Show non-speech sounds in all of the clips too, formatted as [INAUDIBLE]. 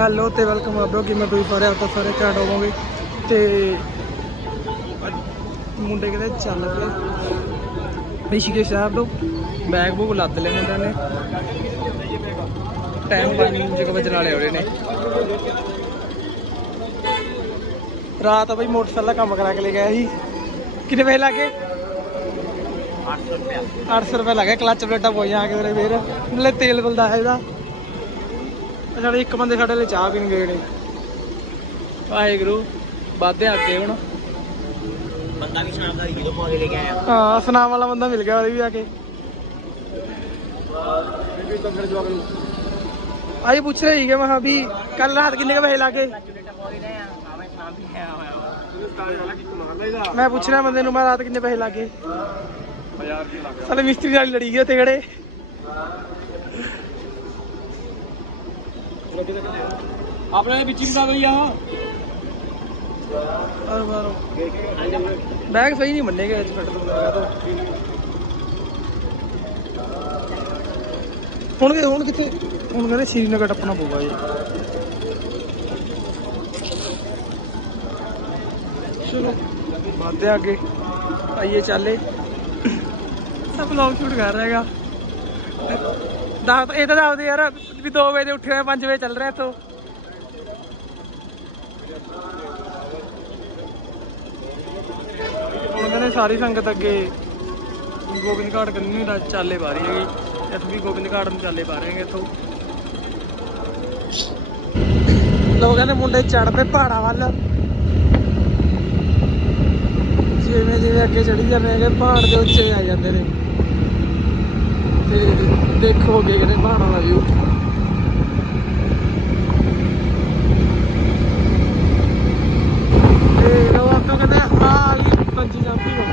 Hello ਤੇ welcome ਆਬੋ ਕਿ ਮੈਂ ਤੁਸੀਂ ਸਾਰੇ? ਆਪਾਂ ਸਾਰੇ ਘੈਂਟ ਹੋਵੋਗੇ। ਤੇ ਮੁੰਡੇ ਕਹਿੰਦੇ ਚੱਲ ਪਏ। ਰਿਸ਼ੀਕੇਸ਼ ਸਾਹਿਬ ਤੋਂ ਬੈਗ ਬੂਗ ਲੱਦ ਲਏ ਮੁੰਡਿਆਂ ਨੇ। ਟਾਈਮ ਪਾਣੀ ਜਗ੍ਹਾ ਵਜਣ ਵਾਲੇ ਹੋਰੇ ਨੇ। ਰਾਤ ਆ ਬਈ ਮੋਟਰਸਾਈਕਲ ਦਾ ਕੰਮ ਕਰਾ ਕੇ ਲੈ ਗਿਆ ਸੀ। ਕਿੰਨੇ ਪੈਸੇ ਲੱਗੇ 800 ਰੁਪਏ 800 ਰੁਪਏ ਲੱਗੇ ਕਲੱਚ ਪਲੇਟਾਂ ਪੋਈਆਂ ਆ ਕੇ ਉਹਦੇ ਫੇਰ ਨਾਲੇ ਤੇਲ ਬਲਦਾ ਹੈ ਇਹਦਾ। ਸਾਡੇ ਇੱਕ ਬੰਦੇ ਸਾਡੇ ਲਈ ਚਾਹ ਪੀਣ ਗਏ ਨੇ। ਵਾਹਿਗੁਰੂ ਵਾਧੇ ਅੱਗੇ ਹੁਣ। ਬੰਦਾ ਵੀ ਸ਼ਾਮ ਦਾ ਜਦੋਂ ਪੌਦੇ ਲੈ ਕੇ ਆਇਆ। ਹਾਂ ਸੁਨਾਮ ਵਾਲਾ ਬੰਦਾ ਮਿਲ ਗਿਆ ਉਹਦੇ ਵੀ ਆ ਕੇ। ਆਈ ਪੁੱਛ ਰਹੇ ਸੀਗੇ ਮੈਂ ਕਿਹਾ ਵੀ ਕੱਲ ਰਾਤ ਕਿੰਨੇ ਕੁ ਪੈਸੇ ਲੱਗੇ ਚੁਲੇਟਾ ਪੌਦੇ ਲੈ ਆ ਆਵੇਂ ਸ਼ਾਮ ਵੀ ਆਇਆ ਹੋਇਆ ਮੈਂ ਪੁੱਛ ਰਿਹਾ ਬੰਦੇ ਨੂੰ ਮੈਂ ਰਾਤ ਕਿੰਨੇ ਪੈਸੇ ਲੱਗੇ ਸਾਲੇ ਮਿਸਤਰੀ ਨਾਲ ਲੜੀ ਗਏ ਉੱਥੇ ਖੜੇ। ਆਪਣੇ ਵਿੱਚ ਹੀ ਦਾ ਗਈ ਆ ਆਰੋ ਮਾਰੋ ਬੈਗ ਸਹੀ ਨਹੀਂ ਮੰਨੇਗਾ ਇਸ ਫਿੱਟ ਤੋਂ ਲਗਾ ਤੋਂ ਹੁਣ ਕਿ ਹੁਣ ਕਿੱਥੇ ਹੁਣ ਕਹਿੰਦੇ ਸ਼੍ਰੀਨਗਰ ਟੱਪਣਾ ਪਊਗਾ ਜੀ ਚਲੋ ਵਾਧੇ ਅੱਗੇ ਆਈਏ ਚੱਲੇ ਸਭ ਵਲੌਗ ਸ਼ੂਟ ਕਰ ਰਿਹਾ ਹੈਗਾ ਦੱਸ ਇਹ ਤਾਂ ਦੱਸਦੇ ਯਾਰ ਵੀ 2 ਵਜੇ ਦੇ ਉੱਠੇ ਹੋਏ 5 ਵਜੇ ਚੱਲ ਰਿਹਾ ਇੱਥੋਂ। ਹੁਣ ਕਹਿੰਦੇ ਸਾਰੀ ਸੰਗਤ ਅੱਗੇ ਗੋਬਿੰਦ ਘਾਟ ਕੰਨੀ ਦਾ ਚਾਲੇ ਪਾ ਰਹੀ ਹੈਗੀ। ਇੱਥੇ ਵੀ ਗੋਬਿੰਦ ਘਾਟ ਨੂੰ ਚਾਲੇ ਪਾ ਰਹੇ ਹੈਗੇ ਇੱਥੋਂ। ਲੋਕ ਕਹਿੰਦੇ ਮੁੰਡੇ ਚੜ ਪਏ ਪਹਾੜਾਂ ਵੱਲ। ਜਿਵੇਂ ਜਿਵੇਂ ਅੱਗੇ ਚੜੀ ਜਾਂਦੇ ਹੈਗੇ, ਪਹਾੜ ਦੇ ਉੱਚੇ ਆ ਜਾਂਦੇ ਨੇ। ਤੇ ਦੇਖੋ ਅੱਗੇ ਕਹਿੰਦੇ ਪਹਾੜਾਂ ਦਾ ਵਿਊ ਤੇ ਉਹ ਆਪਕੋ ਕਹਿੰਦੇ ਆ ਗਈ ਪੰਜੀ ਜੰਪੀ ਹੋ।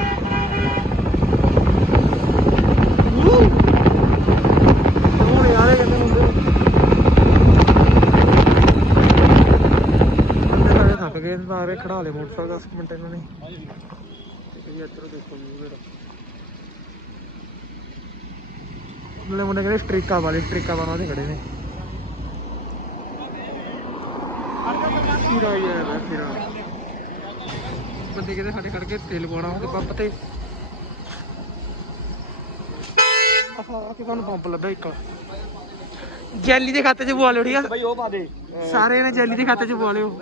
ਵੂ ਗਏ ਸਾਰੇ ਖੜਾ ਲਏ ਮੋਟਰਸਾਈਕਲ 10 ਮਿੰਟ ਇਹਨਾਂ ਨੇ ਤੇ ਇੱਧਰੋਂ ਦੇਖੋ ਵੀਊ ਜਿਹੜਾ ਮੁੰਡੇ ਮੁੰਡੇ ਕਹਿੰਦੇ ਸਟ੍ਰੀਕਾ ਵਾਲੇ ਸਟ੍ਰੀਕਾ ਵਾਲਾ ਦੇ ਖੜੇ ਨੇ ਫਿਰਾ ਯਾਰ ਫਿਰਾ ਬੰਦੇ ਕਹਿੰਦੇ ਸਾਡੇ ਖੜ ਕੇ ਤੇਲ ਪਾਉਣਾ ਉਹਦੇ ਪੰਪ ਤੇ ਆਹ ਕਿ ਤੁਹਾਨੂੰ ਪੰਪ ਲੱਭਿਆ ਇੱਕ ਜੈਲੀ ਦੇ ਖਾਤੇ 'ਚ ਪਵਾ ਲਿਓ ਠੀਕ ਆ ਬਈ ਉਹ ਪਾ ਦੇ ਸਾਰੇ ਨੇ ਜੈਲੀ ਦੇ ਖਾਤੇ 'ਚ ਪਵਾ ਲਿਓ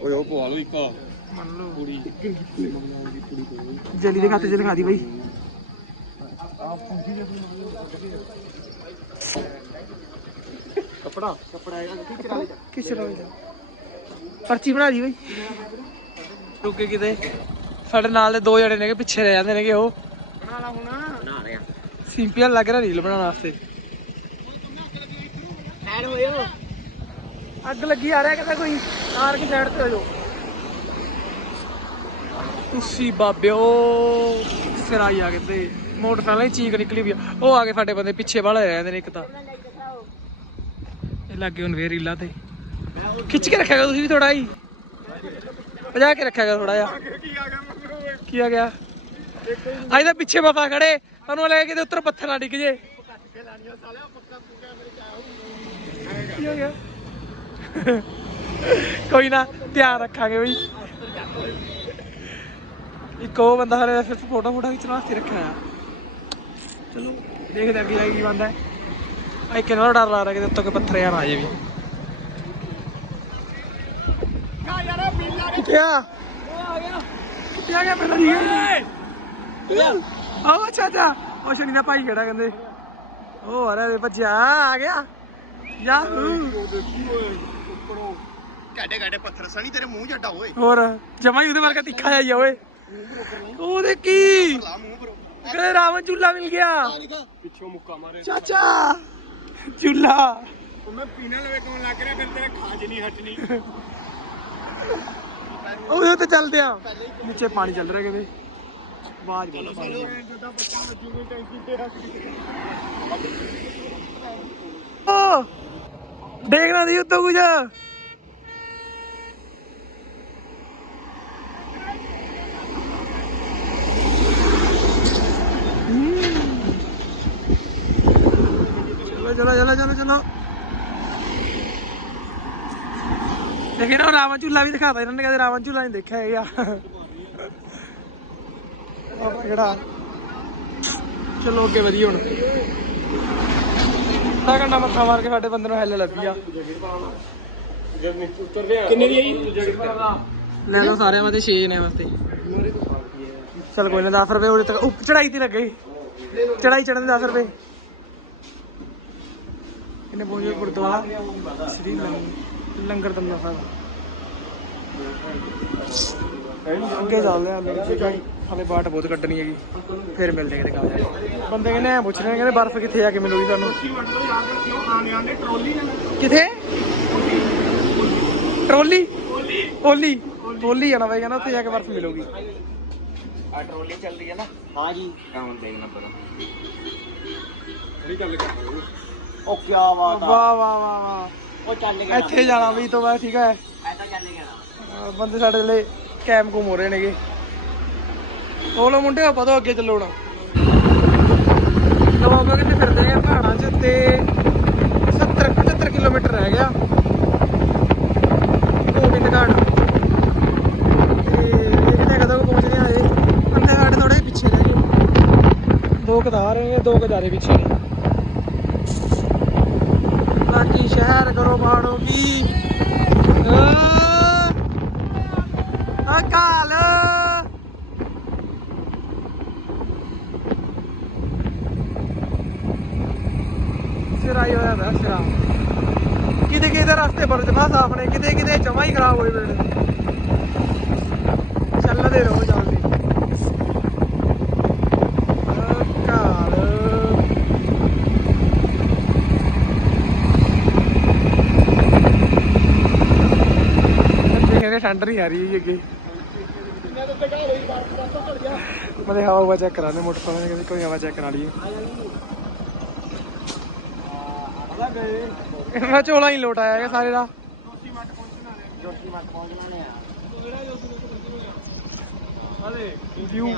ਓਏ ਉਹ ਪਵਾ ਲਓ ਇੱਕ ਮੰਨ ਲਓ ਕੁੜੀ ਜੈਲੀ ਦੇ ਖਾਤੇ 'ਚ ਲਿਖਾ ਦੀ ਬਈ ਕਪੜਾ? ਕਪੜਾ ਹੈਗਾ ਕੀ ਕਰਾ ਲੈ ਕਿਸ ਤਰ੍ਹਾਂ ਦਾ ਪਰਚੀ ਬਣਾ ਦੀ ਬਈ। ਰੁਕੇ ਕਿਤੇ। ਸਾਡੇ ਨਾਲ ਦੇ ਦੋ ਜਣੇ ਨੇਗੇ ਪਿੱਛੇ ਰਹਿ ਜਾਂਦੇ ਨੇਗੇ ਉਹ। ਬਣਾ ਲਾ ਹੁਣ। ਬਣਾ ਲਿਆ ਸਿੰਪੀਆਂ ਲੱਗ ਰਿਹਾ ਰੀਲ ਬਣਾਉਣ ਵਾਸਤੇ। ਐਡ ਹੋਇਓ ਅੱਗ ਲੱਗੀ ਆ ਰਿਹਾ ਕਹਿੰਦਾ ਕੋਈ? ਕਾਰ ਕੀ ਸਾਈਡ ਤੇ ਹੋ ਜਾਓ। ਤੁਸੀਂ ਬਾਬਿਓ ਸਿਰ ਆਈ ਆ ਕਹਿੰਦੇ ਮੋਟਰਸਾਈਕਲ ਦੀ ਚੀਕ ਨਿਕਲੀ ਵੀ ਆ। ਉਹ ਆ ਕੇ ਸਾਡੇ ਬੰਦੇ ਪਿੱਛੇ ਵਾਲੇ ਰਹਿੰਦੇ ਨੇ ਇੱਕ ਤਾਂ। ਇਹ ਲੱਗੇ ਹੁਣ ਵੇ ਰੀਲਾਂ ਤੇ। ਖਿੱਚ ਕੇ ਰੱਖਿਆ ਤੁਸੀਂ ਵੀ ਥੋੜਾ ਹੀ। ਭਜਾ ਕੇ ਰੱਖਿਆ ਥੋੜਾ ਜਿਹਾ। ਕੀ ਆ ਗਿਆ? ਅੱਜ ਤਾਂ ਪਿੱਛੇ ਬਾਬਾ ਖੜੇ। ਤੁਹਾਨੂੰ ਲੱਗਾ ਕਿ ਉੱਤਰ ਪੱਥਰ ਨਾ ਡਿੱਗ ਜੇ। ਕੀ ਹੋ ਗਿਆ? ਕੋਈ ਨਾ, ਧਿਆਨ ਰੱਖਾਂਗੇ ਬਈ। ਇੱਕ ਉਹ ਬੰਦਾ ਹਲੇ ਸਿਰਫ ਫੋਟੋ ਫੋਟੋ ਖਿੱਚਣ ਵਾਸਤੇ ਰੱਖਿਆ ਆ ਚਲੋ ਦੇਖਦੇ ਅੱਗੇ ਜਾ ਕੇ ਕੀ ਬੰਦਾ ਹੈ। ਆ ਇੱਕ ਨਾਲ ਡਰ ਲੱਗ ਰਿਹਾ ਕਿ ਉੱਤੋਂ ਕੋਈ ਪੱਥਰ ਯਾਰ ਆ ਜੇ ਵੀ। ਕਿੱਥੇ ਆ ਉਹ ਆ ਗਿਆ ਕਿੱਥੇ ਆ ਗਿਆ ਪਹਿਲਾਂ ਜੀ ਆਹ ਅੱਛਾ ਅੱਛਾ। ਉਹ ਸ਼ਨੀ ਦਾ ਭਾਈ ਕਹਿੰਦੇ। ਉਹ ਅਰੇ ਭੱਜਿਆ ਆ ਗਿਆ। ਯਾਹੂ ਕਾਡੇ ਕਾਡੇ ਪੱਥਰ ਸਣੀ ਤੇਰੇ ਮੂੰਹ ਜੱਡਾ ਓਏ। ਹੋਰ ਜਮਾ ਹੀ ਉਹਦੇ ਵਰਗਾ ਤਿੱਖਾ ਜਾਈ ਓਏ। ਉਹਦੇ ਕੀ? ਮੂੰਹ ਪਰੋ ਕਹਿੰਦੇ ਰਾਵਣ ਚੁੱਲਾ ਮਿਲ ਗਿਆ ਪਿੱਛੋਂ ਮੁੱਕਾ ਮਾਰੇ ਚਾਚਾ ਚੁੱਲਾ ਉਹ ਮੈਂ ਪੀਣਾ ਲਵੇ ਕਿਉਂ ਲੱਗ ਰਿਹਾ ਫਿਰ ਤੇਰਾ ਖਾਜ ਨਹੀਂ ਹਟਣੀ ਉਹਦੇ ਉੱਤੇ ਚੱਲਦੇ ਆ ਨੀਚੇ ਪਾਣੀ ਚੱਲ ਰਿਹਾ ਕਿਤੇ ਆਵਾਜ਼ ਬਹੁਤ ਪਾਣੀ ਦੀ। ਛੋਟਾ ਬੱਚਾ ਵੱਜੂਗੀ ਟੈਂਕੀ ਤੇ ਓ ਦੇਖਣਾ ਦੀ ਉੱਤੋਂ ਕੁਝ ਚਲੋ ਚਲੋ ਚਲੋ ਚਲੋ ਚਲੋ ਤੇ ਫਿਰ ਉਹ ਰਾਵਣ ਝੂਲਾ ਵੀ ਦਿਖਾਤਾ ਇਹਨਾਂ ਨੇ ਕਦੇ ਰਾਵਣ ਝੂਲਾ ਨਹੀਂ ਦੇਖਿਆ ਹੈਗਾ ਉਹ ਜਿਹੜਾ। ਚਲੋ ਅੱਗੇ ਵਧੀਆ ਹੁਣ। ਅੱਧਾ ਘੰਟਾ ਮੱਥਾ ਮਾਰ ਕੇ ਸਾਡੇ ਬੰਦੇ ਨੂੰ ਹੈਲ ਲੱਗੀ ਆ। ਕਿੰਨੇ ਦੀ ਆਈ? ਲੈ ਲਓ ਸਾਰਿਆਂ ਵਾਸਤੇ 6 ਨੇ ਵਾਸਤੇ। ਚਲ ਕੋਈ ਨਾ 10 ਰੁਪਏ ਤੱਕ ਉੱਪ ਚੜਾਈ ਤੇ ਲੱਗੇ। ਚੜਾਈ ਚੜਨ ਦੇ 10 ਰੁਪਏ। ਇਹਨੇ ਪਹੁੰਚੇ ਗੁਰਦੁਆਰਾ ਸ੍ਰੀ ਲੰਗਰ ਦਮਨਾ ਸਾਹਿਬ। ਅੱਗੇ ਚੱਲਦੇ ਆ ਜੀ ਹਲੇ ਬਾਟ ਬਹੁਤ ਕੱਢਣੀ ਹੈਗੀ ਫਿਰ ਮਿਲਦੇ ਕਿਤੇ ਕੰਮ ਬੰਦੇ ਕਹਿੰਦੇ ਐ ਪੁੱਛ ਰਹੇ ਨੇ ਕਹਿੰਦੇ ਬਰਫ਼ ਕਿੱਥੇ ਜਾ ਕੇ ਮਿਲੂਗੀ ਤੁਹਾਨੂੰ? ਆਣੇ ਆਣੇ ਟਰੋਲੀ? ਕਿੱਥੇ ਟਰੋਲੀ ਓਲੀ ਓਲੀ ਜਾਣਾ ਬਾਈ ਕਹਿੰਦਾ ਉੱਥੇ ਜਾ ਕੇ ਬਰਫ਼ ਮਿਲੂਗੀ। ਆ ਟਰੋਲੀ ਚੱਲਦੀ ਹੈ ਨਾ? ਹਾਂ ਜੀ। ਕਾਉਂ ਦੇਖਣਾ ਪੜਾ ਇਹ ਗੱਲ ਕਰ ਉਹ ਕੀ ਬਾਤ ਵਾਹ ਵਾਹ ਵਾਹ ਵਾਹ। ਉਹ ਚੱਲ ਇੱਥੇ ਜਾਣਾ ਬਈ ਤੋਂ ਬਾਅਦ ਠੀਕ ਹੈ? ਐਸਾ ਚੱਲ ਗਿਆ। ਅਹ ਬੰਦੇ ਸਾਡੇ ਲਈ ਕੈਮ ਘੁੰਮ ਹੋ ਰਹੇ ਨੇਗੇ। ਉਹ ਲੋ ਮੁੰਡੇ ਆਪਾਂ ਤੋਂ ਅੱਗੇ ਚੱਲੋ ਹੁਣ। ਲੋਕ ਕਿਤੇ ਫਿਰਦੇ ਆ ਪਹਾੜਾਂ 'ਚ ਤੇ 70 75 ਕਿਲੋਮੀਟਰ ਰਹਿ ਗਿਆ। ਗੋਬਿੰਦਗੜ੍ਹ ਤੇ ਦੇਖਦੇ ਆ ਕਦੋਂ ਕੁ ਪਹੁੰਚਦੇ ਆ ਇਹ? ਬੰਦੇ ਸਾਡੇ ਥੋੜੇ ਪਿੱਛੇ ਰਹਿ ਗਏ। ਦੋ ਕਦਾਰ ਨੇ ਦੋ ਕਦਾਰੇ ਪਿੱਛੇ ਨੇ। ਬਾਕੀ ਸ਼ਹਿਰ ਕਰੋ ਬਾੜੋਗੀ ਅਕਾਲ। ਸਿਰਾ ਹੋਇਆ ਦਾ ਸਿਰਾ ਕਿਤੇ ਕਿਤੇ ਰਸਤੇ ਬੜੇ ਜਮਾ ਸਾਫ਼ ਨੇ ਕਿਤੇ ਕਿਤੇ ਜਮਾ ਹੀ ਖਰਾਬ ਹੋਏ ਪਏ ਨੇ ਚੱਲਦੇ ਰਹੋ ਜਲਦੀ ਅਕਾਲ ਦੇਖੇ ਠੰਡ ਨਹੀਂ ਆ ਰਹੀ ਜੀ ਅੱਗੇ। ਮੈਂ ਹਵਾ ਹਵਾ ਚੈੱਕ ਕਰਾਣੇ ਮੋਟਰਸਾਈਕਲ ਕਹਿੰਦੇ ਕੋਈ ਹਵਾ ਚੈੱਕ ਕਰਾ ਲਈਏ। ਇਹਨਾਂ ਚੋਲਾ ਹੀ ਲੋਟ ਆਇਆ ਹੈਗਾ ਸਾਰੇ ਦਾ। ਜੋਤੀ ਮੱਟ ਪਹੁੰਚਣਾ ਨੇ ਆ ਵਿਊ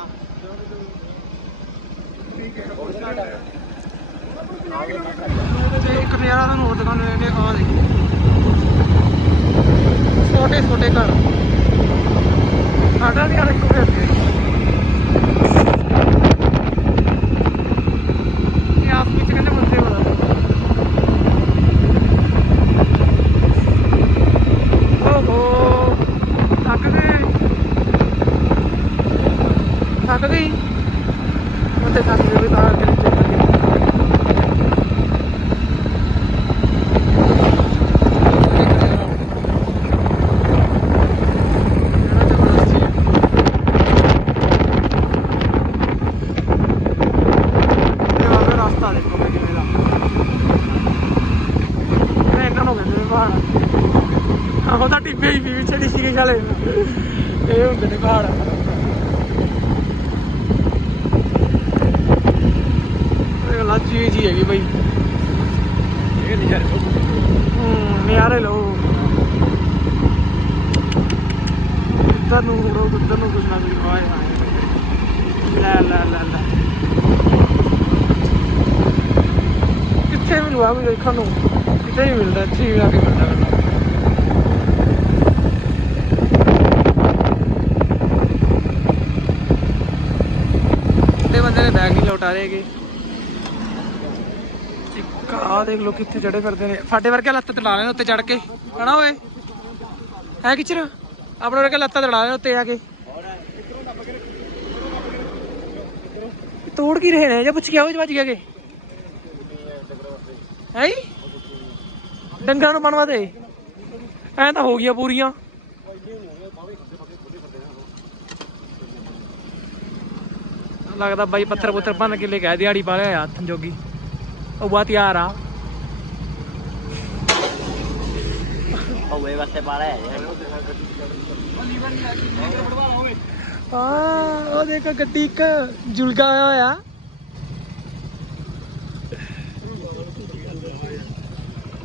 ਇੱਕ ਨਜ਼ਾਰਾ ਤੁਹਾਨੂੰ ਹੋਰ ਦਿਖਾਉਣ ਨੇ ਆ ਦੇਖੋ। ਛੋਟੇ ਛੋਟੇ ਘਰ। ਸਾਡਾ ਵੀ ਅਲੱਗ ਫਿਰਦੇ ਇਹ ਆਪ ਵਿੱਚ ਕਹਿੰਦੇ ਬੰਦੇ ਬੜਾ ਓਹੋ ਥੱਕ ਗਏ ਥੱਕ ਗਈ ਉਹਦੇ ਥੱਕ ਗਏ ਵੀ ਤਾਂ ਅੱਗੇ ਨੀਚੇ ਚੱਲ ਗਏ ਜਿਹੜਾ ਜ਼ਬਰਦਸਤ ਸੀ। ਇਹ ਵਾਲਾ ਰਸਤਾ ਦੇਖੋ ਮੈਂ ਕਿਵੇਂ ਦਾ ਇਹ ਇਹਨਾਂ ਨੂੰ ਕਹਿੰਦੇ ਨੇ ਪਹਾੜ ਆਹੋ ਤਾਂ ਟਿੱਬੇ ਹੀ ਵੀ ਵਿੱਚ ਦੀ ਸੀਗੇ ਵਾਲੇ ਇਹ ਹੁੰਦੇ ਨੇ ਪਹਾੜ ਇਹ ਜੀ ਹੈਗੀ ਬਈ। ਇਹ ਨਹੀਂ ਯਾਰ ਹੂੰ ਨਿਆਰੇ ਲੋ ਉੱਧਰ ਨੂੰ ਮੁੜੋ ਉੱਧਰ ਨੂੰ ਕੁਛ ਨਾ ਕੁਛ। ਆਏ ਹਾਏ ਲੈ ਲੈ ਲੈ ਲੈ। ਕਿੱਥੇ ਮਿਲੂਗਾ ਵੀ ਦੇਖਣ ਨੂੰ। ਕਿਤੇ ਹੀ ਮਿਲਦਾ ਹੀ ਆ ਕੇ ਮਿਲਦਾ ਮੈਨੂੰ ਤੇ ਬੰਦੇ ਨੇ ਬੈਗ ਨਹੀਂ ਲੌਟਾ ਰਹੇਗੇ ਆਹ ਦੇਖ ਲਓ ਕਿੱਥੇ ਚੜੇ ਫਿਰਦੇ ਨੇ। ਸਾਡੇ ਵਰਗੇ ਲੱਤ ਤੜਾ ਲੈਣ ਉੱਤੇ ਚੜ ਕੇ। ਹਨਾ ਓਏ? ਹੈ ਕਿਚਰ? ਆਪਣੇ ਵਰਗੇ ਲੱਤਾਂ ਤੜਾ ਲੈਣ ਉੱਤੇ ਆ ਕੇ। ਤੋੜ ਕੀ ਰਹੇ ਨੇ? ਜਾਂ ਪੁੱਛ ਕੇ ਆਓ ਜੀ ਵੱਜ ਗਿਆ ਕਿ? ਹੈ ਡੰਗਰਾਂ ਨੂੰ ਬਣਵਾ ਦੇ। ਐ ਤਾਂ ਹੋ ਗਈਆਂ ਪੂਰੀਆਂ। ਲੱਗਦਾ ਬਾਈ ਪੱਥਰ ਪੁੱਥਰ ਭੰਨ ਕੇ ਲੈ ਕੇ ਆਇਆ, ਦਿਹਾੜੀ ਪਾ ਲਿਆ ਹੱਥ ਜੋਗੀ। ਉਹ ਬਹੁਤ ਤਿਆਰ ਆ ਹੋਵੇ ਵਾਸਤੇ ਪਾਲਾ ਹੈ ਹਾਂ ਉਹ ਦੇਖ ਗੱਡੀ ਇੱਕ ਜੁਲਗਾ ਹੋਇਆ ਹੋਇਆ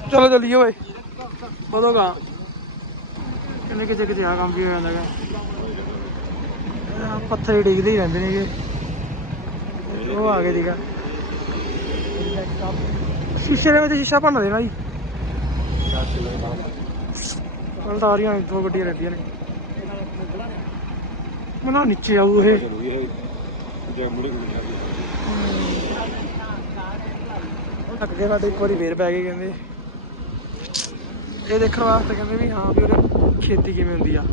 ਚਲੋ ਜਲਦੀ ਓਏ ਬਦੋਗਾ ਕਿੰਨੇ ਕਿਤੇ ਕਿਤੇ ਆ ਕੰਮ ਵੀ ਹੋ ਜਾਂਦਾ ਹੈਗਾ ਆਹ ਪੱਥਰ ਹੀ ਡਿੱਗਦੇ ਹੀ ਰਹਿੰਦੇ ਨੇਗੇ ਉਹ ਆ ਗਏ ਦੀਗਾ ਸ਼ੀਸ਼ੇ ਦੇ ਵਿੱਚ ਸ਼ੀਸ਼ਾ ਭੰਨ ਦੇਣਾ ਜੀ। ਮਨ ਸਾਰੀਆਂ ਦੋ ਗੱਡੀਆਂ ਰਹਿੰਦੀਆਂ ਨੇ। ਮਨਾ ਨੀਚੇ ਆਊ ਇਹ। ਅੱਗੇ ਸਾਡੇ ਇੱਕ ਵਾਰੀ ਫੇਰ ਪੈ ਗਏ ਕਹਿੰਦੇ। ਇਹ ਦੇਖਣ ਵਾਸਤੇ ਕਹਿੰਦੇ ਵੀ ਹਾਂ ਵੀ ਉਹਦੇ ਖੇਤੀ ਕਿਵੇਂ ਹੁੰਦੀ ਆ।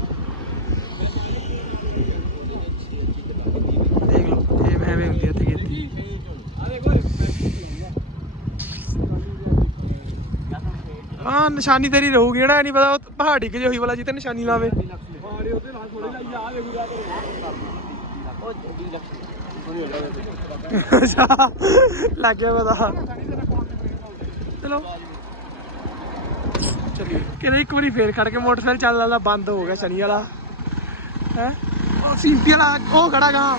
ਦੇਖ ਲਓ, ਇਹ ਐਵੇਂ ਹੁੰਦੀ ਆ ਇੱਥੇ ਖੇਤੀ ਹਾਂ, ਨਿਸ਼ਾਨੀ ਤੇਰੀ ਰਹੂਗੀ, ਜਿਹੜਾ ਨਹੀਂ ਪਤਾ, ਉਹ ਪਹਾੜੀ ਕਿ ਹੋਈ ਵਾਲਾ ਜਿੱਤੇ ਨਿਸ਼ਾਨੀ ਲਾਵੇ। ਅੱਛਾ, ਲੱਗ ਗਿਆ ਪਤਾ। ਚਲੋ। ਚਲਿਏ ਕਿਤੇ ਇੱਕ ਵਾਰੀ ਫੇਰ ਖੜ ਕੇ ਮੋਟਰਸਾਈਕਲ ਚੱਲ ਵਾਲਾ ਬੰਦ ਹੋ ਗਿਆ ਸ਼ਨੀ ਵਾਲਾ। ਹੈ? ਉਹ ਸੀਪੀ ਵਾਲਾ, ਉਹ ਖੜਾ ਗਾ।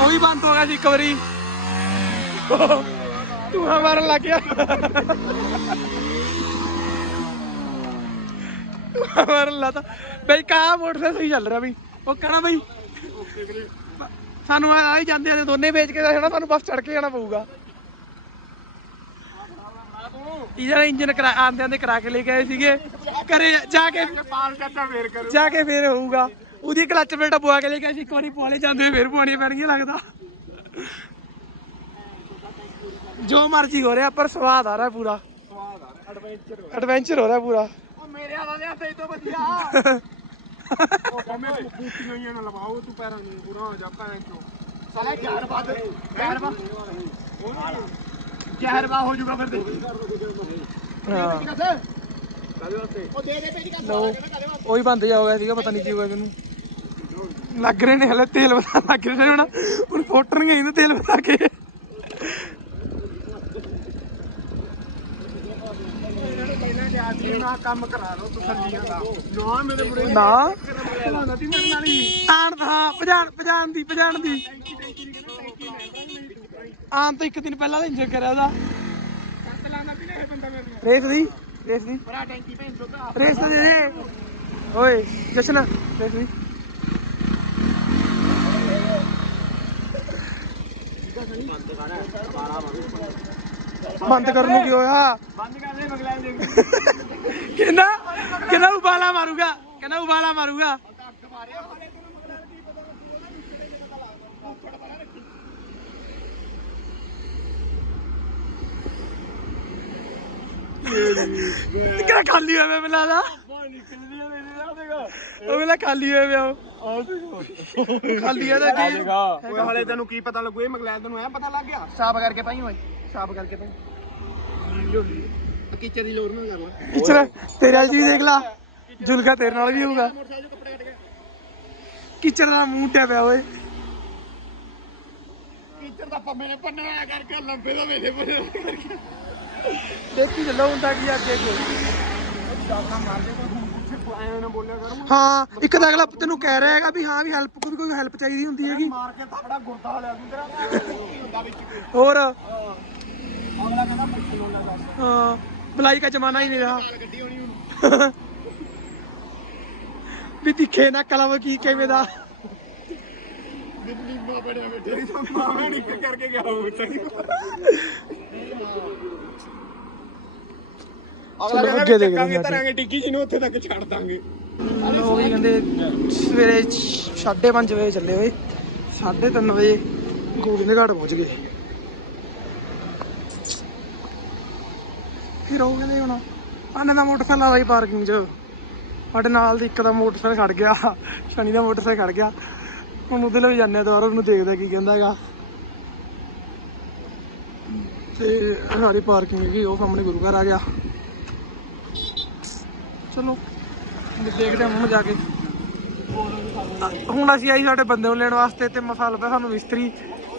ਉਹ ਵੀ ਬੰਦ ਹੋ ਗਿਆ ਸੀ ਇੱਕ ਵਾਰੀ। ਧੂਆਂ ਮਾਰਨ ਲੱਗ ਗਿਆ। ਧੂਆਂ ਮਾਰਨ ਲੱਗਾ ਬਈ, ਕਾ ਮੋਟਰਸਾਈਕਲ ਸਹੀ ਚੱਲ ਰਿਹਾ ਬਈ। ਉਹ ਕਹਣਾ ਬਈ, ਸਾਨੂੰ ਆ ਹੀ ਜਾਂਦੇ ਆ ਦੋਨੇ ਵੇਚ ਕੇ ਜਾਣਾ, ਸਾਨੂੰ ਬਸ ਚੜ ਕੇ ਜਾਣਾ ਪਊਗਾ। ਇਹਦਾ ਇੰਜਨ ਕਰਾ ਆਂਦੇ ਆਂਦੇ ਕਰਾ ਕੇ ਲੈ ਕੇ ਆਏ ਸੀਗੇ। ਘਰੇ ਜਾ ਕੇ ਪਾਲ ਚਾਚਾ ਫੇਰ ਕਰੂ ਜਾ ਕੇ ਫੇਰ ਹੋਊਗਾ। ਉਹਦੀ ਕਲਚ ਪਲੇਟਾਂ ਪਵਾ ਕੇ ਲੈ ਕੇ ਆਏ ਇੱਕ ਵਾਰੀ ਪਵਾ ਲੈ ਜਾਂਦੇ ਹੋਏ ਫੇਰ ਪਵਾਉਣੀਆਂ ਪੈਣਗੀਆਂ ਲੱਗਦਾ। ਜੋ ਮਰਜ਼ੀ ਹੋ ਰਿਹਾ ਪਰ ਸਵਾਦ ਆ ਰਿਹਾ ਪੂਰਾ। ਸਵਾਦ ਆ ਐਡਵੈਂਚਰ ਐਡਵੈਂਚਰ ਹੋ ਰਿਹਾ ਪੂਰਾ। ਉਹ ਮੇਰੇ ਵਾਲਾ ਦੇ ਹੱਥ ਤੋਂ ਵਧੀਆ। [LAUGHS] ਉਹ ਕਹਿੰਦੇ ਤੂੰ ਬੂਟੀਆਂ ਹੋਈਆਂ ਨਾ ਲਵਾਓ ਤੂੰ ਪੈਰਾਂ ਨੂੰ ਪੂਰਾ ਹੋ ਜਾ ਭੈਣ ਚੋ ਸਾਲਾ ਜ਼ਹਿਰ ਬਾਦ ਜ਼ਹਿਰ ਬਾ ਜ਼ਹਿਰ ਬਾ ਹੋ ਜਾਊਗਾ ਫਿਰ ਹਾਂ? ਵਾਸਤੇ? ਉਹ ਦੇ ਦੇ ਪੇਜ ਕਾ ਲਓ ਉਹੀ ਬੰਦ ਜਾ ਹੋ ਗਿਆ ਸੀਗਾ ਪਤਾ ਨਹੀਂ ਕੀ ਹੋਇਆ ਮੈਨੂੰ। ਲੱਗ ਰਹੇ ਨੇ ਹਲੇ ਤੇਲ ਬਣਾ ਲੱਗ ਰਹੇ ਨੇ ਹੁਣ। ਹੁਣ ਫੋਟਣਗੇ ਇਹਨੂੰ ਤੇਲ ਬਣਾ ਕੇ ਪਹਿਲਾਂ ਜਾ ਕੇ ਨਾ ਕੰਮ ਕਰਾ ਲਓ ਤਸੱਲੀਆਂ ਦਾ ਨਾ ਮੇਰੇ ਮੁਰੇ ਨਾ। ਨਾ ਤੀ ਮੇਰੇ ਨਾਲ ਹੀ। ਆਣ ਹਾਂ ਭਜਾਣ ਭਜਾਣ ਦੀ ਭਜਾਣ ਦੀ। ਆਣ ਤੋਂ ਇੱਕ ਦਿਨ ਪਹਿਲਾਂ ਦਾ ਇੰਜਨ ਕਰਿਆ ਦਾ ਰੇਸ ਦੀ ਰੇਸ ਦੀ। ਬੜਾ ਟੈਂਕੀ ਭੈਣ ਚੋਦਾ ਰੇਸ ਦੇ ਦੇ। ਓਏ ਜਸ਼ਨ ਰੇਸ ਦੀ। ਬੰਦ ਕਰਨ ਨੂੰ ਕੀ ਹੋਇਆ? ਬੰਦ ਕਰ ਦੇ ਬਗਲਾ ਦੇ ਕਹਿੰਦਾ ਕਹਿੰਦਾ ਉਬਾਲਾ ਮਾਰੂਗਾ? ਕਹਿੰਦਾ ਉਬਾਲਾ ਮਾਰੂਗਾ? ਕਿਹੜਾ ਖਾਲੀ ਹੋਇਆ ਮੈਂ ਦਾ ਦੇਗਾ ਉਹ ਮਿਲਾ ਖਾਲੀ ਹੋਇਆ ਪਿਆ ਉਹ। ਖਾਲੀ ਆ ਤਾਂ ਕੀ? ਹਲੇ ਤੈਨੂੰ ਕੀ ਪਤਾ ਲੱਗੂ? ਇਹ ਮਗਲੈਲ ਤੈਨੂੰ ਐ ਪਤਾ ਲੱਗ ਗਿਆ? ਸਾਫ਼ ਕਰਕੇ ਪਾਈ ਓਏ। ਸਾਫ਼ ਕਰਕੇ ਪਾਈ ਕੀਚੇ ਦੀ ਲੋੜ ਨਾ ਕਰ ਲੈ ਕਿਚਰ ਤੇਰੇ ਵਾਲੀ ਚੀਜ਼ ਦੇਖ ਲਾ। ਜੁਲਗਾ ਤੇਰੇ ਨਾਲ ਵੀ ਹੋਊਗਾ। ਮੋਟਰਸਾਈਕਲ ਦੇ ਕੱਪੜੇ ਕੱਟ ਕੇ। ਕਿਚਰ ਦਾ ਮੂੰਹ ਟਿਆ ਪਿਆ ਓਏ। ਕੀਚਰ ਦਾ ਪੰਮੇ ਨੇ ਪੰਨਣਾ ਕਰਕੇ ਲੰਬੇ ਦਾ ਵੇਲੇ ਪਰੇ ਕਰਕੇ। ਦੇਖੀ ਚੱਲੋ ਹੁੰਦਾ ਕੀ ਅੱਗੇ ਨਾ ਬੋਲਿਆ ਕਰ ਹਾਂ ਇੱਕ ਤਾਂ ਅਗਲਾ ਤੈਨੂੰ ਕਹਿ ਰਿਹਾ ਹੈਗਾ ਵੀ ਹਾਂ ਵੀ ਹੈਲਪ ਕੋਈ ਕੋਈ ਹੈਲਪ ਚਾਹੀਦੀ ਹੁੰਦੀ ਹੈਗੀ। ਮਾਰ ਕੇ ਥਾਪੜਾ ਗੁਰਦਾ ਲਿਆ ਤੂੰ ਤੇਰਾ। ਹੋਰ? ਅਗਲਾ ਕਹਿੰਦਾ ਦੱਸ। ਹਾਂ ਬਲਾਈ ਦਾ ਜ਼ਮਾਨਾ ਹੀ ਨਹੀਂ ਰਿਹਾ। ਨਾਲ ਗੱਡੀ ਹੋਣੀ ਹੁਣ। ਵੀ ਦਿਖੇ ਨਾ ਕਲਮ ਕੀ ਕਿਵੇਂ ਦਾ। ਦਿੱਲੀ ਮਾ ਬੜਿਆ ਬੈਠੇ ਮਾਵੇਂ ਨਿੱਕ ਕਰਕੇ ਗਿਆ ਉਹ ਅਗਲਾ ਕਹਿੰਦਾ ਅੱਗੇ ਵੀ ਦੇਖਦੇ ਚੱਕਾਂਗੇ ਹਾਂ। ਤਰਾਂਗੇ ਟਿੱਕੀ ਜਿਹਨੂੰ ਉੱਥੇ ਤੱਕ ਛੱਡ ਦਾਂਗੇ। ਲੋਕ ਵੀ ਕਹਿੰਦੇ ਸਵੇਰੇ 5:30 ਵਜੇ ਚੱਲੇ ਹੋਏ 3:30 ਵਜੇ ਗੋਬਿੰਦ ਘਾਟ ਪਹੁੰਚ ਗਏ। ਫਿਰ ਉਹ ਕਹਿੰਦੇ ਹੁਣ। ਆਨੇ ਦਾ ਮੋਟਰਸਾਈਕਲ ਆ ਗਈ ਪਾਰਕਿੰਗ 'ਚ। ਸਾਡੇ ਨਾਲ ਦੀ ਇੱਕ ਦਾ ਮੋਟਰਸਾਈਕਲ ਖੜ ਗਿਆ। ਸ਼ਨੀ ਦਾ ਮੋਟਰਸਾਈਕਲ ਖੜ ਗਿਆ। ਹੁਣ ਉਹਦੇ ਲਈ ਜਾਂਦੇ ਆ ਦੁਬਾਰਾ, ਉਹਨੂੰ ਦੇਖਦੇ ਕੀ ਕਹਿੰਦਾ ਹੈਗਾ। ਤੇ ਸਾਰੀ ਪਾਰਕਿੰਗ ਹੈਗੀ, ਉਹ ਸਾਹਮਣੇ ਗੁਰੂ ਘਰ ਆ ਗਿਆ। ਚਲੋ ਦੇਖਦੇ ਹਾਂ ਹੁਣ ਜਾ ਕੇ। ਹੁਣ ਅਸੀਂ ਆਈ ਸਾਡੇ ਬੰਦੇ ਨੂੰ ਲੈਣ ਵਾਸਤੇ ਤੇ ਮਸਾਲਾ ਪਿਆ ਸਾਨੂੰ ਮਿਸਤਰੀ।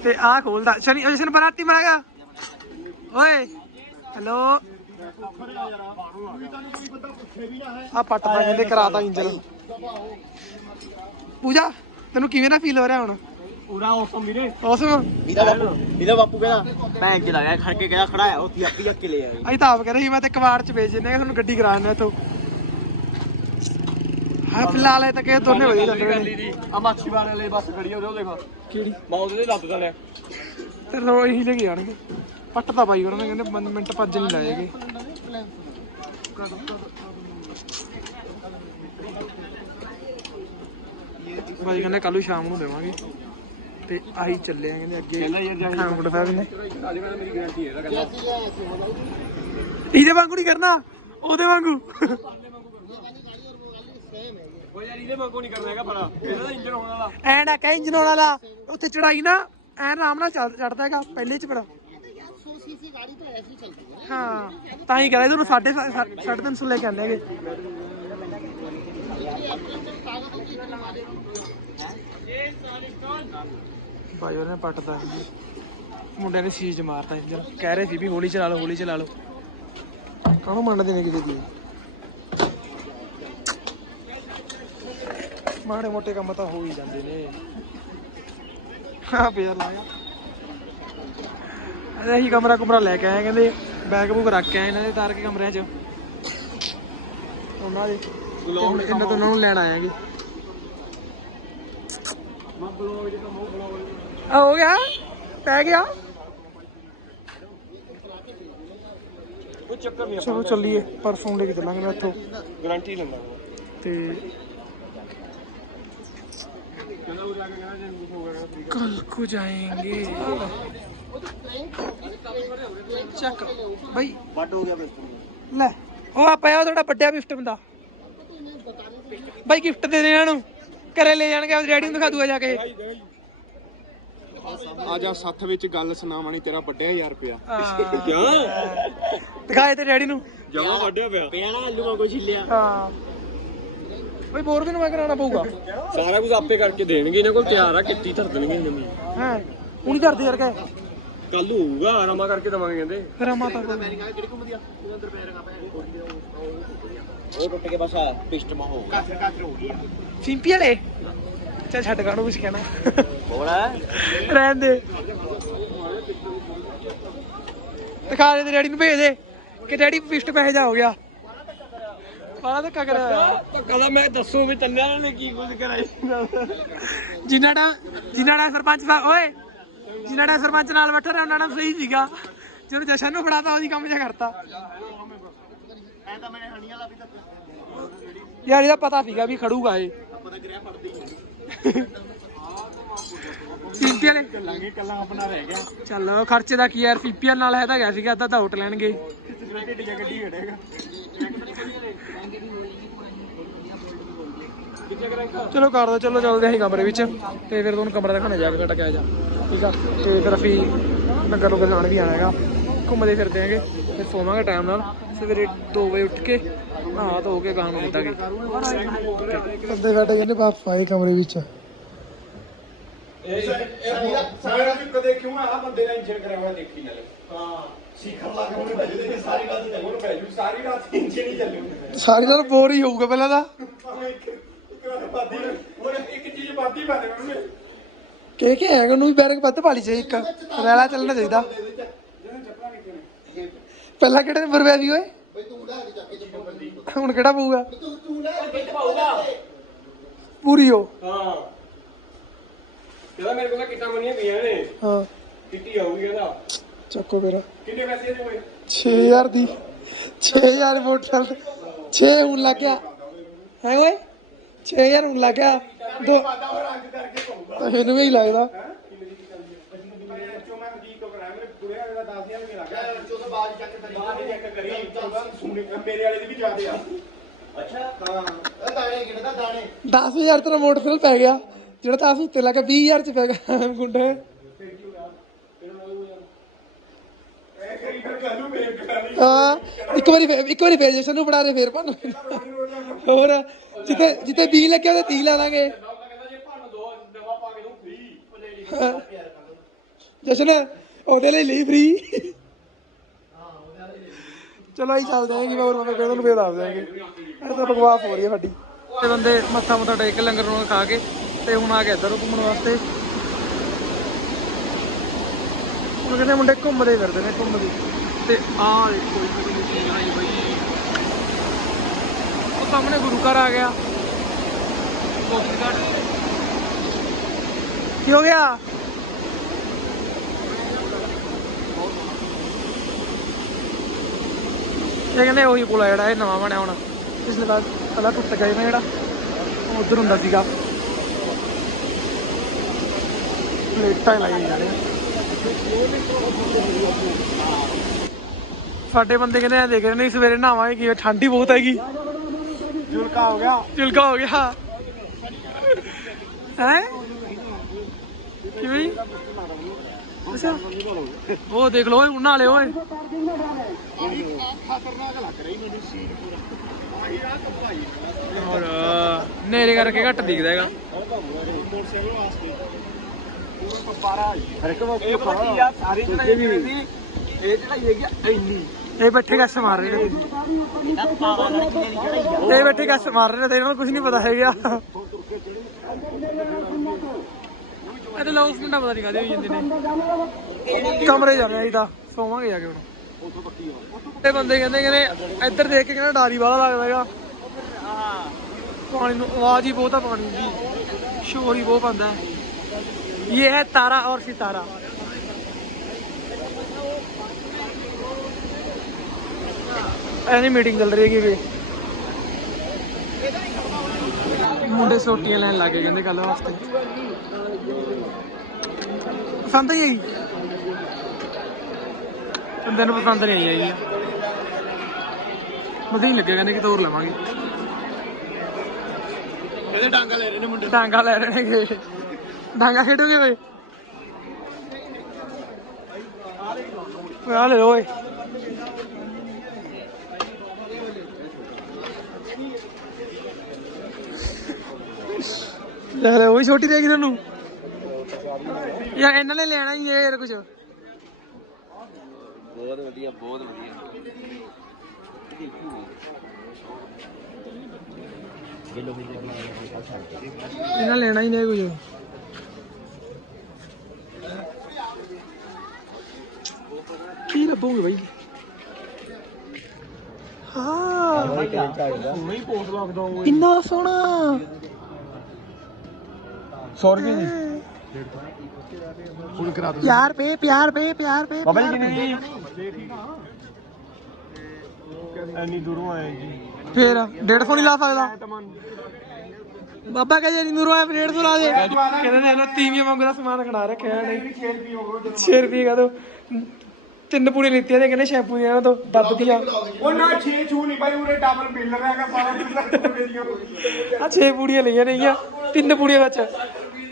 ਤੇ ਆਹ ਖੋਲਦਾ। ਸ਼ਨੀ ਜਸ਼ਨ ਬਰਾਤੀ ਮਾਰੇਗਾ। ਓਏ ਹੈਲੋ ਆ ਪੱਟ ਦਾ ਕਹਿੰਦੇ ਕਰਾਤਾ ਇੰਜਨ। ਪੂਜਾ ਤੈਨੂੰ ਕਿਵੇਂ ਦਾ ਫੀਲ ਹੋ ਰਿਹਾ ਹੁਣ? ਪੂਰਾ ਔਸਮ ਵੀਰੇ। ਔਸਮ ਇਹਦਾ ਬਾਪੂ ਇਹਦਾ ਬਾਪੂ ਕਹਿੰਦਾ ਭੈਣ ਚਲਾਇਆ ਖੜ ਕੇ ਕਹਿੰਦਾ ਖੜਾ ਹੈ ਉੱਥੇ ਅੱਕੀ ਅੱਕੀ ਲੈ ਆਈ ਅਸੀਂ ਤਾਂ ਆਪ ਕਹਿ ਰਹੇ ਸੀ ਮੈਂ ਤੇ ਕਵਾੜ ਚ ਵੇਚ ਦਿੰਦੇ ਤੁਹਾਨੂੰ ਗੱਡੀ ਕਰਾ ਦਿੰਦੇ ਇੱਥੋਂ। ਹਾਂ ਫਿਲਹਾਲ ਇਹ ਤਾਂ ਕਿ ਦੋਨੇ ਵਧੀਆ ਚੱਲ ਰਹੇ ਨੇ। ਆ ਮਾਛੀ ਵਾਲੇ ਲਈ ਬੱਸ ਖੜੀ ਉਹਦੇ ਉਹ ਦੇਖੋ। ਕਿਹੜੀ? ਮੈਂ ਉਹਦੇ ਲੱਦ ਦਾ ਲਿਆ ਤੇ ਲੋ ਇਹੀ ਲੈ ਕੇ ਜਾਣਗੇ। ਪੱਟ ਤਾਂ ਬਾਈ ਉਹਨਾਂ ਨੇ ਕਹਿੰਦੇ ਮਿੰਟ ਭੱਜ ਨਹੀਂ ਲਾਏਗੇ। ਭਾਈ ਕਹਿੰਦੇ ਕੱਲ ਨੂੰ ਸ਼ਾਮ ਨੂੰ ਦੇਵਾਂਗੇ। ਤੇ ਆਹੀ ਚੱਲੇ ਆ ਕਹਿੰਦੇ ਅੱਗੇ ਖਾਨਪੁਰ ਸਾਹਿਬ ਨੇ। ਇਹਦਾ ਇਹਦੇ ਵਾਂਗੂ ਨਹੀਂ ਕਰਨਾ ਉਹਦੇ ਵਾਂਗੂ। ਉਹ ਯਾਰ ਇਹਦੇ ਵਾਂਗੂ ਨਹੀਂ ਕਰਨਾ ਹੈਗਾ ਬੜਾ ਇਹਦਾ ਇੰਜਨ ਹੋਣ ਵਾਲਾ। ਐ ਨਾ ਕਹਿ ਇੰਜਨ ਵਾਲਾ। ਉੱਥੇ ਚੜਾਈ ਨਾ ਐ ਆਰਾਮ ਨਾਲ ਚੜਦਾ ਹੈਗਾ ਪਹਿਲੇ ਚ ਬੜਾ। ਹਾਂ। ਤਾਂ ਹੀ ਕਰਿਆ ਤੁਹਾਨੂੰ ਸਾਢੇ ਸਾ- ਸਾ- ਸਾਢੇ ਤਿੰਨ ਸੌ ਲੈ ਕੇ ਆਨੇ ਹੈਗੇ। ਬਾਈ ਉਹਨੇ ਪੱਟਦਾ ਸੀ। ਮੁੰਡਿਆਂ ਨੇ ਸੀਜ ਮਾਰਤਾ ਇੰਜਨ ਕਹਿ ਰਹੇ ਸੀ ਵੀ ਹੌਲੀ ਚਲਾ ਲਓ ਹੌਲੀ ਚਲਾ ਲਓ। ਕਾਹਨੂੰ ਮੰਨਦੇ ਨੇ ਕਿਤੇ ਦੀ ਮਾੜੇ ਮੋਟੇ ਕੰਮ ਤਾਂ ਹੋ ਹੀ ਜਾਂਦੇ ਨੇ। ਹਾਂ ਪਿਆ ਲਾਇਆ। ਅਸੀਂ ਕਮਰਾ ਕੁਮਰਾ ਲੈ ਕੇ ਆਏ ਕਹਿੰਦੇ ਬੈਗ ਬੁੱਕ ਰੱਖ ਕੇ ਆਏ ਇਹਨਾਂ ਦੇ ਤਾਰ ਕੇ ਕਮਰਿਆਂ 'ਚ ਉਹਨਾਂ ਦੇ ਤੇ ਹੁਣ ਇਹਨਾਂ ਤੋਂ ਉਹਨਾਂ ਨੂੰ ਲੈਣ ਆਏਗੇ ਆ ਹੋ ਗਿਆ ਪੈ ਗਿਆ ਕੋਈ ਚੱਕਰ ਨਹੀਂ ਚਲੋ ਚੱਲੀਏ ਪਰਸੋਂ ਲੈ ਕੇ ਚੱਲਾਂਗੇ ਮੈਂ ਇੱਥੋਂ ਗਾਰੰਟੀ ਲੈਂਦਾ ਤੇ ਕਹਿੰਦਾ ਉਹ ਜਾ ਕੇ ਕਹਿੰਦਾ ਜੇ ਕੁਝ ਹੋ ਗਿਆ ਠੀਕ कल को जाएंगे ਚੱਕ ਬਈ। ਵੱਟ ਹੋ ਗਿਆ ਬਸ ਲੈ ਉਹ ਆ ਪਿਆ ਤੁਹਾਡਾ ਵੱਡਿਆ ਗਿਫਟ ਬੰਦਾ ਬਾਈ ਗਿਫਟ ਦੇ ਦੇ ਇਹਨਾਂ ਨੂੰ। ਘਰੇ ਲੈ ਜਾਣਗੇ ਆਪਣੇ ਡੈਡੀ ਨੂੰ ਦਿਖਾ ਦੂਗਾ ਜਾ ਕੇ। ਅੱਜ ਆ ਸੱਥ ਵਿੱਚ ਗੱਲ ਸੁਣਾਵਾਣੀ ਤੇਰਾ ਵੱਡਿਆ 1000 ਰੁਪਿਆ ਹਾਂ। ਦਿਖਾਏ ਤੇ ਡੈਡੀ ਨੂੰ। ਜਮਾ ਵੱਡਿਆ ਪਿਆ। ਪਿਆ ਨਾ ਆਲੂ ਵਾਂਗੂ ਛਿੱਲਿਆ। ਹਾਂ। ਬਈ ਬੋਰ ਵੀ ਨੂੰ ਮੈਂ ਕਰਾਉਣਾ ਪਊਗਾ? ਸਾਰਾ ਕੁਝ ਆਪੇ ਕਰਕੇ ਦੇਣਗੇ ਇਹਨਾਂ ਕੋਲ ਤਿਆਰ ਆ ਕਿੱਤੀ ਧਰ ਦੇਣਗੇ ਇਹਨਾਂ ਦੀ ਹਾਂ ਉਹ ਨਹੀਂ ਕਰਦੇ ਯਾਰ ਕਹੇ। ਕੱਲ ਹੋਊਗਾ ਆਰਾਮਾ ਕਰਕੇ ਦਵਾਂਗੇ ਕਹਿੰਦੇ। ਫਿਰ ਆ? ਮਾਤਾ ਕੋਲ ਉਹ ਟੁੱਟ ਕੇ ਬਸ ਆ ਪਿਸਟ ਮਾ ਹੋਊਗਾ ਕਾਸਰ ਕਾਸਰ ਹੋ ਗਈ ਸਿੰਪੀ ਵਾਲੇ? ਚੱਲ ਛੱਡ ਕਾਣੂ ਕੁਛ ਕਹਿਣਾ। ਬੋਲਾ ਰਹਿਣ ਦੇ। ਦਿਖਾ ਦੇ ਤੇ ਡੈਡੀ ਨੂੰ ਭੇਜ ਦੇ। ਕਿ ਡੈਡੀ ਪਿਸਟ ਪੈਸੇ ਜਾ ਹੋ ਗਿਆ। ਬਾਲਾ ਧੱਕਾ ਕਰਿਆ ਹੋਇਆ। ਕਹਦਾ ਮੈਂ ਦੱਸੂ ਵੀ ਤੰਨਿਆਂ ਨੇ ਕੀ ਕੁਝ ਕਰਾਈ ਜਿਨ੍ਹਾਂ ਦਾ ਜਿਨ੍ਹਾਂ ਦਾ ਸਰਪੰਚ ਸਾਹਿਬ ਓਏ! ਜਿਨ੍ਹਾਂ ਦਾ ਸਰਪੰਚ ਨਾਲ ਬੈਠਾ ਰਿਹਾ, ਉਹਨਾਂ ਦਾ ਸਹੀ ਸੀਗਾ। ਜਦੋਂ ਜਸ਼ਨ ਨੂੰ ਫੜਾਤਾ ਉਹਦੀ ਕੰਮ ਜਿਹਾ ਕਰਤਾ। ਯਾਰ, ਇਹਦਾ ਪਤਾ ਸੀਗਾ ਵੀ ਖੜੂਗਾ ਇਹ। ਆਪਾਂ ਚੱਲਾਂਗੇ ਕੱਲਾ ਆਪਣਾ ਰਹਿ ਗਿਆ ਚੱਲ, ਖਰਚੇ ਦਾ ਕੀ ਯਾਰ ਸੀਪੀਐਲ ਨਾਲ ਹੈ ਤਾਂ ਗਿਆ ਸੀਗਾ, ਅੱਧਾ ਤਾਂ ਉੱਟ ਲੈਣਗੇ। ਸਿਗਰਟ ਗੱਡੀ ਚਲੋ ਕਰ ਦੋ ਚਲੋ ਚੱਲਦੇ ਅਸੀਂ ਕਮਰੇ ਵਿੱਚ ਤੇ ਫਿਰ ਤੁਹਾਨੂੰ ਕਮਰਾ ਦਿਖਾਣੇ ਜਾ ਕੇ ਸਾਡਾ ਕਿਹਾ ਜਾ। ਠੀਕ ਆ? ਤੇ ਫਿਰ ਅਸੀਂ ਨਗਰ ਲੋਕ ਜਾਣ ਵੀ ਆਣਾ ਹੈਗਾ। ਘੁੰਮਦੇ ਫਿਰਦੇ ਆਂਗੇ ਫਿਰ ਸੋਵਾਂਗੇ ਟਾਈਮ ਨਾਲ। ਸਵੇਰੇ 2 ਵਜੇ ਉੱਠ ਕੇ ਨਹਾ ਧੋ ਕੇ ਗਾਂ ਨੂੰ ਨਿੱਦਾਂਗੇ ਅੱਧੇ ਬੈਠੇ ਕਹਿੰਦੇ ਵਾਪਸ ਆਏ ਕਮਰੇ ਵਿੱਚ। ਸਾਰਾ ਵੀ ਕਦੇ ਕਿਉਂ ਆ ਬੰਦੇ ਦਾ ਇੰਜਨ ਕਰਿਆ ਹੋਇਆ ਦੇਖੀ ਨਾਲੇ ਹਾਂ। ਸਿੱਖਣ ਲੱਗ ਉਹਨੇ ਭਜੇ ਦੇ ਸਾਰੀ ਰਾਤ ਤੇ ਉਹਨੂੰ ਭੇਜੂ ਸਾਰੀ ਰਾਤ ਇੰਜਨ ਹੀ ਚੱਲੂ। ਸਾਰੀ ਨਾਲ ਬੋਰ ਹੀ ਹੋਊਗਾ ਪਹਿਲਾਂ ਇੱਕ ਬਾਦੀ ਇੱਕ ਚੀਜ਼ ਕਹਿ ਕੇ ਆਇਆ ਉਹਨੂੰ ਵੀ ਬੈਰਕ ਵੱਧ ਪਾਲੀ ਚਾਹੀ ਇੱਕ ਰੈਲਾ ਚੱਲਣਾ ਚਾਹੀਦਾ। ਪਹਿਲਾਂ ਕਿਹੜੇ ਨੰਬਰ ਪਿਆ ਸੀ ਓਏ? ਹੁਣ ਕਿਹੜਾ ਪਊਗਾ? ਪੂਰੀ ਹੋ ਹਾਂ। ਕਹਿੰਦਾ ਮੇਰੇ ਕੋਲ ਤਾਂ ਕਿੱਟਾਂ ਬਣੀਆਂ ਪਈਆਂ ਨੇ। ਹਾਂ। ਕਿੱਟੀ ਆਊਗੀ ਕਹਿੰਦਾ। ਚੱਕੋ ਮੇਰਾ ਕਿੰਨੇ ਪੈਸੇ ਦੇ ਹੋਏ 6000 ਦੀ। 6000 ਮੋਟਰਸਾਈਕਲ 6 ਹੁਣ ਲੱਗ ਗਿਆ। ਹੈ ਓਏ? 6000 ਹੁਣ ਲੱਗ ਗਿਆ। ਦੋ ਮੈਨੂੰ ਵੀ ਲੱਗਦਾ। ਚੋ ਮੈਂ ਮੇਰੇ ਵਾਲੇ ਦਾ 10000 ਵੀ ਜ਼ਿਆਦੇ ਆ ਅੱਛਾ ਹਾਂ ਦਾਣੇ ਕਿਹੜਾ ਦਾਣੇ 10000 ਤੇਰਾ ਮੋਟਰਸਾਈਕਲ ਪੈ ਗਿਆ, ਜਿਹੜਾ ਤਾਂ ਉੱਤੇ ਲੱਗਾ 20000 ਚ ਪੈ ਗਿਆ ਗੁੰਡੇ। ਹਾਂ, ਇੱਕ ਵਾਰੀ ਇੱਕ ਵਾਰੀ ਫੇਰ ਜਸ਼ਨ ਨੂੰ ਫੜਾ ਦੇ, ਫੇਰ ਭੰਨ। ਹੋਰ। ਜਿੱਥੇ ਜਿੱਥੇ 20 ਲੱਗਿਆ ਉਹਦੇ 30 ਲਾ ਲਾਂਗੇ। ਜਸ਼ਨ, ਉਹਦੇ ਲਈ ਲਈ ਫ੍ਰੀ ਚਲੋ ਅਸੀਂ ਚੱਲਦੇ ਆਂ ਕਿ ਹੋਰ ਮੈਂ ਕਿਹਾ ਤੁਹਾਨੂੰ ਫੇਰ ਦੱਸ ਦਿਆਂਗੇ। ਇਹ ਤਾਂ ਬਕਵਾਸ ਹੋ ਰਹੀ ਹੈ ਸਾਡੀ। ਤੇ ਬੰਦੇ ਮੱਥਾ ਮੱਥਾ ਟੇਕ ਕੇ ਲੰਗਰ ਨੂੰ ਖਾ ਕੇ ਤੇ ਹੁਣ ਆ ਕੇ ਇੱਧਰ ਘੁੰਮਣ ਵਾਸਤੇ। ਹੁਣ ਕਹਿੰਦੇ ਮੁੰਡੇ ਘੁੰਮਦੇ ਫਿਰਦੇ ਨੇ ਘੁੰਮਦੇ। ਤੇ ਆ ਦੇਖੋ ਜੀ ਮਸ਼ੀਨ ਆਈ ਬਈ ਉਹ ਸਾਹਮਣੇ ਗੁਰੂ ਘਰ ਆ ਗਿਆ ਗੋਬਿੰਦਗੜ੍ਹ ਕੀ ਹੋ ਗਿਆ ਇਹ ਕਹਿੰਦੇ ਉਹੀ ਪੁਲ ਆ ਜਿਹੜਾ ਇਹ ਨਵਾਂ ਬਣਿਆ ਹੁਣ ਪਿਛਲੇ ਵਾਰ ਪਹਿਲਾਂ ਟੁੱਟ ਗਿਆ ਸੀ ਨਾ ਜਿਹੜਾ ਉਹ ਉਧਰ ਹੁੰਦਾ ਸੀਗਾ ਪਲੇਟਾਂ ਹੀ ਲਾਈਆਂ ਜਾਂਦੇ ਸਾਡੇ ਬੰਦੇ ਕਹਿੰਦੇ ਆ ਦੇਖ ਰਹੇ ਨੇ ਸਵੇਰੇ ਨਹਾਵਾਂਗੇ ਕਿ ਠੰਡੀ ਬਹੁਤ ਹੈਗੀ ਜੁਲਕਾ ਹੋ ਗਿਆ ਚੁਲਕਾ ਹੋ ਗਿਆ ਹੈ ਕਿਵੇਂ ਅੱਛਾ ਉਹ ਦੇਖ ਲਓ ਓਏ ਉਹਨਾਂ ਵਾਲੇ ਓਏ ਖਤਰਨਾਕ ਲੱਗ ਰਹੀ ਮੈਨੂੰ ਸੀਨ ਪੂਰਾ ਆਹੀ ਰਾਹ ਭਾਈ ਔਰ ਨੇਰੇ ਕਰਕੇ ਘੱਟ ਦਿਖਦਾ ਹੈਗਾ ਮੋਟਰਸਾਈਕਲ ਵਾਸਤੇ ਪਪਾਰਾ ਹਰ ਇੱਕ ਵਕਤ ਇਹ ਪਤਾ ਕੀ ਆ ਸਾਰੀ ਚੜਾਈ ਦੀ ਇਹ ਚੜਾਈ ਹੈਗੀ ਇੰਨੀ ਇਹ ਬੈਠੇ ਕੱਸ ਮਾਰ ਰਹੇ ਨੇ। ਇਹ ਬੈਠੇ ਕੱਸ ਮਾਰ ਰਹੇ ਨੇ ਤੇ ਇਹਨਾਂ ਨੂੰ ਕੁਝ ਨਹੀਂ ਪਤਾ ਹੈਗਾ। ਇਹਦੇ ਲੋਕ ਮੁੰਡਾ ਪਤਾ ਨਹੀਂ ਕਾਦੇ ਹੋਈ ਜਾਂਦੇ ਨੇ। ਕਮਰੇ ਜਾਣਾ ਅਸੀਂ ਤਾਂ ਸੋਵਾਂਗੇ ਜਾ ਕੇ ਹੁਣ। ਤੇ ਬੰਦੇ ਕਹਿੰਦੇ ਕਹਿੰਦੇ ਇੱਧਰ ਦੇਖ ਕੇ ਕਹਿੰਦਾ ਡਾਰੀ ਵਾਲਾ ਲੱਗਦਾ ਹੈਗਾ। ਪਾਣੀ ਨੂੰ ਆਵਾਜ਼ ਹੀ ਬਹੁਤ ਆ ਪਾਣੀ ਦੀ। ਸ਼ੋਰ ਹੀ ਬਹੁਤ ਪਾਉਂਦਾ ਹੈ। ਇਹ ਹੈ ਤਾਰਾ ਔਰ ਸਿਤਾਰਾ। ਐਨੀ ਮੀਟਿੰਗ ਚੱਲ ਰਹੀ ਹੈਗੀ ਵੀ। ਮੁੰਡੇ ਸੋਟੀਆਂ ਲੈਣ ਲੱਗੇ ਕਹਿੰਦੇ ਕੱਲ ਵਾਸਤੇ। ਪਸੰਦ ਨਹੀਂ ਆਈ? ਬੰਦੇ ਨੂੰ ਪਸੰਦ ਨਹੀਂ ਆਈ ਹੈਗੀ। ਵਧੀਆ ਹੀ ਲੱਗਿਆ ਕਹਿੰਦੇ ਕਿ ਹੋਰ ਲਵਾਂਗੇ। ਇਹਦੇ ਡਾਂਗਾ ਲੈ ਰਹੇ ਨੇ ਮੁੰਡੇ। ਡਾਂਗਾ ਲੈ ਰਹੇ ਨੇਗੇ। ਡਾਂਗਾ ਖੇਡੋਗੇ ਓਏ ਆ ਲੈ ਓਏ। ਲੈ ਲੈ ਉਹ ਵੀ ਛੋਟੀ ਰਹਿ ਗਈ ਤੁਹਾਨੂੰ? ਯਾਰ ਇਹਨਾਂ ਨੇ ਲੈਣਾ ਹੀ ਹੈ ਯਾਰ ਕੁਝ ਬਹੁਤ ਵਧੀਆ ਬਹੁਤ ਵਧੀਆ। ਇਹਨਾਂ ਲੈਣਾ ਹੀ ਨਹੀਂ ਕੁਝ ਕੀ ਲੱਭੋਗੇ ਬਾਈ? ਹਾਂ। ਨਹੀਂ ਪੋਸਟ ਲੱਗਦਾ ਉਹ ਇੰਨਾ ਸੋਹਣਾ। 100 ਰੁਪਏ ਦੀ ਹੁਣ ਕਰਾ ਦੋ ਪਿਆਰ ਪੇ ਪਿਆਰ ਪੇ ਪਿਆਰ ਪੇ ਬਾਬਾ ਜੀ। ਕਿੰਨੀ ਐਨੀ ਦੂਰੋਂ ਆਏ ਜੀ। ਫੇਰ 150 ਨਹੀਂ ਲਾ ਸਕਦਾ। ਬਾਬਾ ਕਹੇ ਜੀ ਨੂਰੋ ਆ 150 ਲਾ ਦੇ। ਕਹਿੰਦੇ ਨੇ ਇਹਨਾਂ ਤੀਵੀਆਂ ਵਾਂਗੂ ਦਾ ਸਮਾਨ ਖੜਾ ਰੱਖਿਆ ਨੇ 6 ਰੁਪਏ ਕਾ ਦੋ। ਤਿੰਨ ਪੂੜੇ ਲਿੱਤੀਆਂ ਤੇ ਕਹਿੰਦੇ ਸ਼ੈਂਪੂ ਦੀਆਂ ਤੋਂ ਦੱਬਦੀਆਂ ਉਹ ਨਾ 6 ਛੂ ਨਹੀਂ ਬਾਈ ਉਰੇ ਡਬਲ ਬਿੱਲ ਰਹੇਗਾ ਸਾਰਾ ਬਿੱਲ ਮੇਰੀਆਂ ਆ 6 ਪੂੜੀਆਂ ਲਈਆਂ ਨੇਗੀਆਂ ਤਿੰਨ ਪੂੜੀਆਂ ਵਿੱਚ।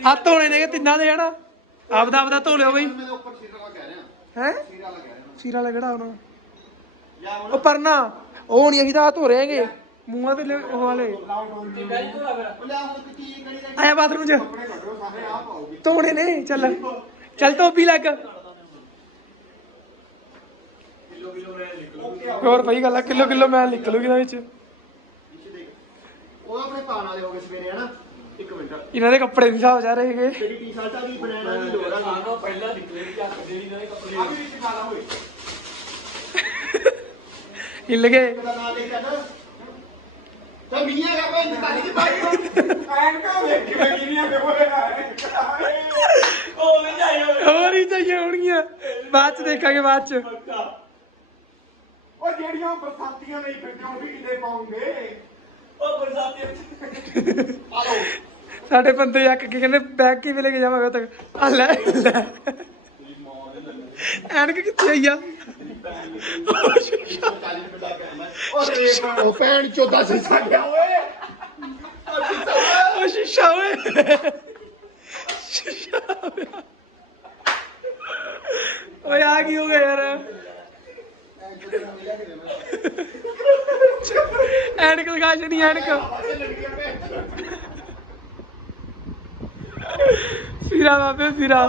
ਹੱਥ ਧੋਣੇ ਨੇਗੇ ਤਿੰਨਾਂ ਦੇ ਹਨਾ? ਆਪਦਾ ਆਪਦਾ ਧੋ ਲਿਓ ਬਈ। ਹੈ? ਸੀਰਾ ਵਾਲਾ ਕਿਹੜਾ ਹੁਣ ਉਹ ਪਰਨਾ। ਉਹ ਨਹੀਂ ਅਸੀਂ ਤਾਂ ਹੱਥ ਧੋ ਰਹੇ ਹੈਗੇ। ਮੂੰਹਾਂ ਤੇ ਲੈ- ਉਹ ਵਾਲੇ ਆਇਆ ਬਾਥਰੂਮ ਚ। ਧੋਣੇ ਨੇ ਚੱਲ। ਚੱਲ ਧੋਬੀ ਲੱਗ। ਹੋਰ ਭਾਈ ਗੱਲ ਆ ਕਿਲੋ ਕਿਲੋ ਮੈਂ ਨਿਕਲੂਗੀ ਨਾ ਵਿੱਚ। ਉਹ ਆਪਣੇ ਪਾਣ ਵਾਲੇ ਹੋ ਗਏ ਸਵੇਰੇ ਹਨਾ? ਇੱਕ ਮਿੰਟ। ਇਹਨਾਂ ਦੇ ਕੱਪੜੇ ਨਹੀਂ ਸਾਫ਼ ਜਾ ਰਹੇ ਹੈਗੇ। ਤੇਰੀ ਟੀ-ਸ਼ਰਟਾਂ ਦੀ ਬਣਾਣਾ ਦੀ ਲੋੜ ਆ ਸਾਨੂੰ ਪਹਿਲਾਂ ਨਿਕਲੇ ਵੀ ਚੱਕ ਜਿਹੜੀ ਇਹਨਾਂ ਦੇ ਕੱਪੜੇ। ਆ ਵੀ ਵਿੱਚ ਖਾਲਾ ਹੋਏ ਹਿੱਲ ਗਏ। ਦਾ ਨਾਮ ਲੈ ਚੱਲ ਤਾਂ ਮੀਆਂ ਦਾ ਕੋਈ ਨਿਕਾਲੀ ਦੀ ਬਾਈ ਐਨ ਕਾ ਵੇਖ ਕਿਵੇਂ ਗਿਰੀਆਂ ਤੇ ਬੋਲੇ ਨਾ। ਉਹ ਨਹੀਂ ਜਾਈਓ ਹੋਰ ਹੀ ਚਾਹੀਏ ਹੋਣਗੀਆਂ। ਬਾਅਦ ਚ ਦੇਖਾਂਗੇ ਬਾਅਦ ਚ। ਉਹ ਜਿਹੜੀਆਂ ਬਰਸਾਤੀਆਂ ਨਹੀਂ ਫਿਰਦੇ ਉਹ ਵੀ ਕਿਤੇ ਪਾਉਂਗੇ ਉਹ ਬਰਸਾਤੀਆਂ ਆ ਲਓ ਸਾਡੇ ਬੰਦੇ ਅੱਕ ਕੇ ਕਹਿੰਦੇ ਬੈਗ ਕਿਵੇਂ ਲੈ ਕੇ ਜਾਵਾਂਗੇ ਤੱਕ? ਆ ਲੈ ਲੈ। ਐਨਕ ਕਿੱਥੇ ਆਈ ਆ? ਉਹ ਰੇਪ ਉਹ ਭੈਣ ਚੋਦਾ ਸੀਸਾ ਗਿਆ ਓਏ। ਉਹ ਸ਼ੀਸ਼ਾ ਓਏ। ਸ਼ੀਸ਼ਾ। ਹੋਇਆ। ਓਏ ਆ ਕੀ ਹੋ ਗਿਆ ਯਾਰ? [LAUGHS] ਐਨਕ ਲਗਾ ਛੜੀ ਐਨਕ। [LAUGHS] ਸਿਰਾ ਬਾਬੇ ਸਿਰਾ।